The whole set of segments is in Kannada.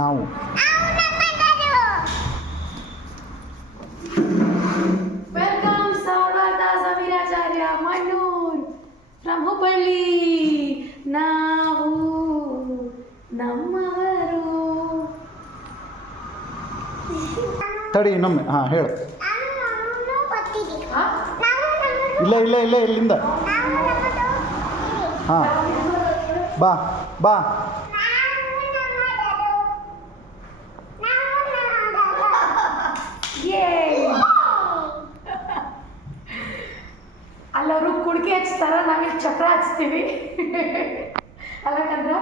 ನಾವು. ವೆಲ್ಕಮ್ ಸಾರನಾಥ ಸಮೀರಾಚಾರ್ಯ ಮಣ್ಣೂರ್ ಫ್ರಮ್ ಹುಬ್ಬಳ್ಳಿ ನಾವು ನಮ್ಮವರು. ತಡಿ ಇನ್ನೊಮ್ಮೆ ಹಾಂ ಹೇಳು? ಇಲ್ಲ ಇಲ್ಲ ಇಲ್ಲ ಇಲ್ಲಿಂದ. ಹಾಂ ಬಾ ಬಾ. ಅಲ್ಲವರು ಕುಡಿಕೆ ಹಚ್ತಾರ ನಾವೇ ಚಕ್ರ ಹಚ್ತೀವಿ. ಅಲ್ಲಕಂದ್ರ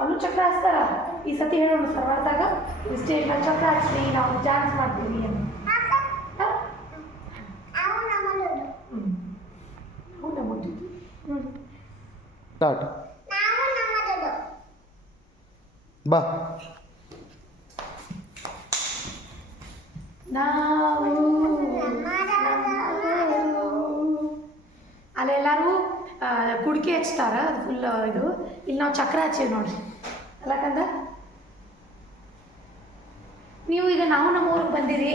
ಅಲ್ಲೂ ಚಕ್ರ ಹಚ್ತಾರ. ಈ ಸತಿ ಹೇಳೋಣ ಸರ್ ಮಾಡ್ದಾಗ? ಇಷ್ಟೇ ಸ್ಟೇಜ್ ಮೇಲೆ ಚಕ್ರ ಹಚ್ತೀವಿ ನಾವು ಡ್ಯಾನ್ಸ್ ಮಾಡ್ತೀವಿ ಅಂತ. ಸ್ಟಾರ್ಟ್ ಬಾ. ನಾವು ಕುಡಿಕೆ ಹಚ್ತಾರ ಅದು ಫುಲ್ ಇದು. ಇಲ್ಲಿ ನಾವು ಚಕ್ರ ಹಚ್ಚೀವಿ ನೋಡ್ರಿ. ಅಲ್ಲಕಂದ ನೀವು ಈಗ ನಾವು ನಮ್ಮ ಊರಿಗೆ ಬಂದಿರಿ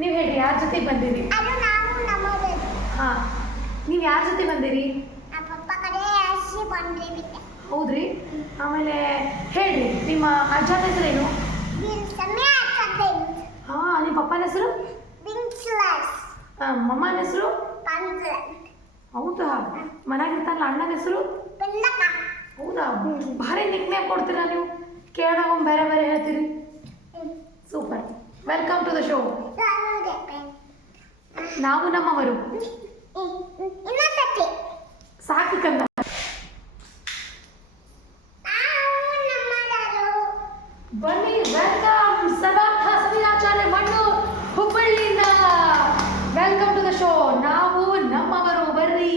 ನೀವು ಹೇಳಿ ಯಾರ ಜೊತೆ ಬಂದಿರಿ? ಹಾಂ ನೀವು ಯಾರ ಜೊತೆ ಬಂದಿರಿ? ಹೌದ್ರಿ? ಆಮೇಲೆ ಹೇಳ್ರಿ ನಿಮ್ಮ ಅಜ್ಜನ ಹೆಸರೇನು ಹಾಂ ನಿಮ್ಮ ಪಪ್ಪನ ಹೆಸರು? ಮಮ್ಮನ ಹೆಸರು? ಹೌದಾ? ಮನ್ಯಾಗಿರ್ತಾನಲ್ಲ ಅಣ್ಣನ ಹೆಸರು? ಹೌದಾ? ಭಾರಿ ನಿಕ್ನೇ ಕೊಡ್ತೀರಾ ನೀವು? ಕೇಳಿದಾಗ ಒಂದು ಬೇರೆ ಬೇರೆ ಹೇಳ್ತೀರಿ. Super. Welcome to the show ನಾವು ನಮ್ಮವರು. ಸಾಕು ಕಂದ. ಬನ್ನಿ ವೆಲ್ಕಮ್ ಖಾಸಗಿ ಸಮೀರಾಚಾರ್ಯ ಮಣ್ಣು ಹುಬ್ಬಳ್ಳಿಯಿಂದ. ವೆಲ್ಕಮ್ ಟು ದ ಶೋ ನಾವು ನಮ್ಮವರು ಬರ್ರಿ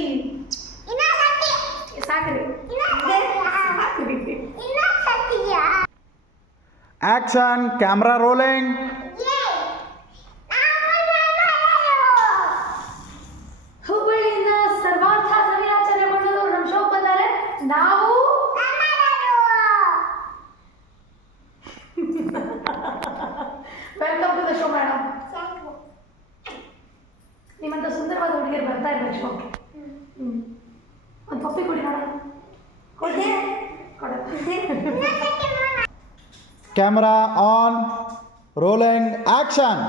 ಸಾಕ್ರಿ ಸಾಕ್ರಿ ಆ್ಯಕ್ಷನ್ ಕ್ಯಾಮ್ರಾ ರೋಲಿಂಗ್ ಹುಬ್ಬಳ್ಳಿಯಿಂದ ಸರ್ವಾರ್ಥ ಸಮೀರಾಚಾರ್ಯ ಮಣ್ಣು ನಮ್ಮ ಶೋ ಬಂದಾರೆ ನಾವು welcome to the show madam ನಿಮ್ಮಂತ ಸುಂದರವಾದ ಹುಡುಗಿಯರು ಬರ್ತಾ ಇರ್ಬೇಕು ಶೋಕ್ಕೆ ಹ್ಞೂ ಕೊಡಿ ನೋಡೋಣ ಕೊಡಿ ಕೊಡ. ಕ್ಯಾಮ್ರಾ ಆನ್ ರೋಲಿಂಗ್ ಆಕ್ಷನ್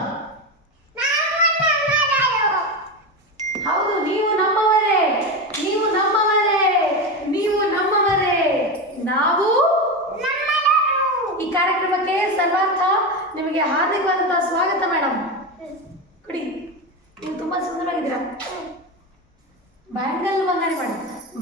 ಹೌದು ನೀವು ನಮ್ಮವರೇ. ನೀವು ನಮ್ಮವರೇ. ನೀವು ನಮ್ಮವರೇ. ನಾವು ಈ ಕಾರ್ಯಕ್ರಮಕ್ಕೆ ಸರ್ವಾರ್ಥ ನಿಮಗೆ ಹಾರ್ದಿಕವಾದಂತಹ ಸ್ವಾಗತ ಮೇಡಮ್. ಕುಡಿ. ನೀವು ತುಂಬಾ ಸುಂದರವಾಗಿದ್ದೀರಾ. ಬ್ಯಾಂಗಲ್ ಬಂಗಾರಿ ಮಾಡಿ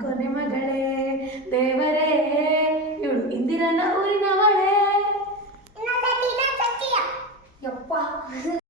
કોને માં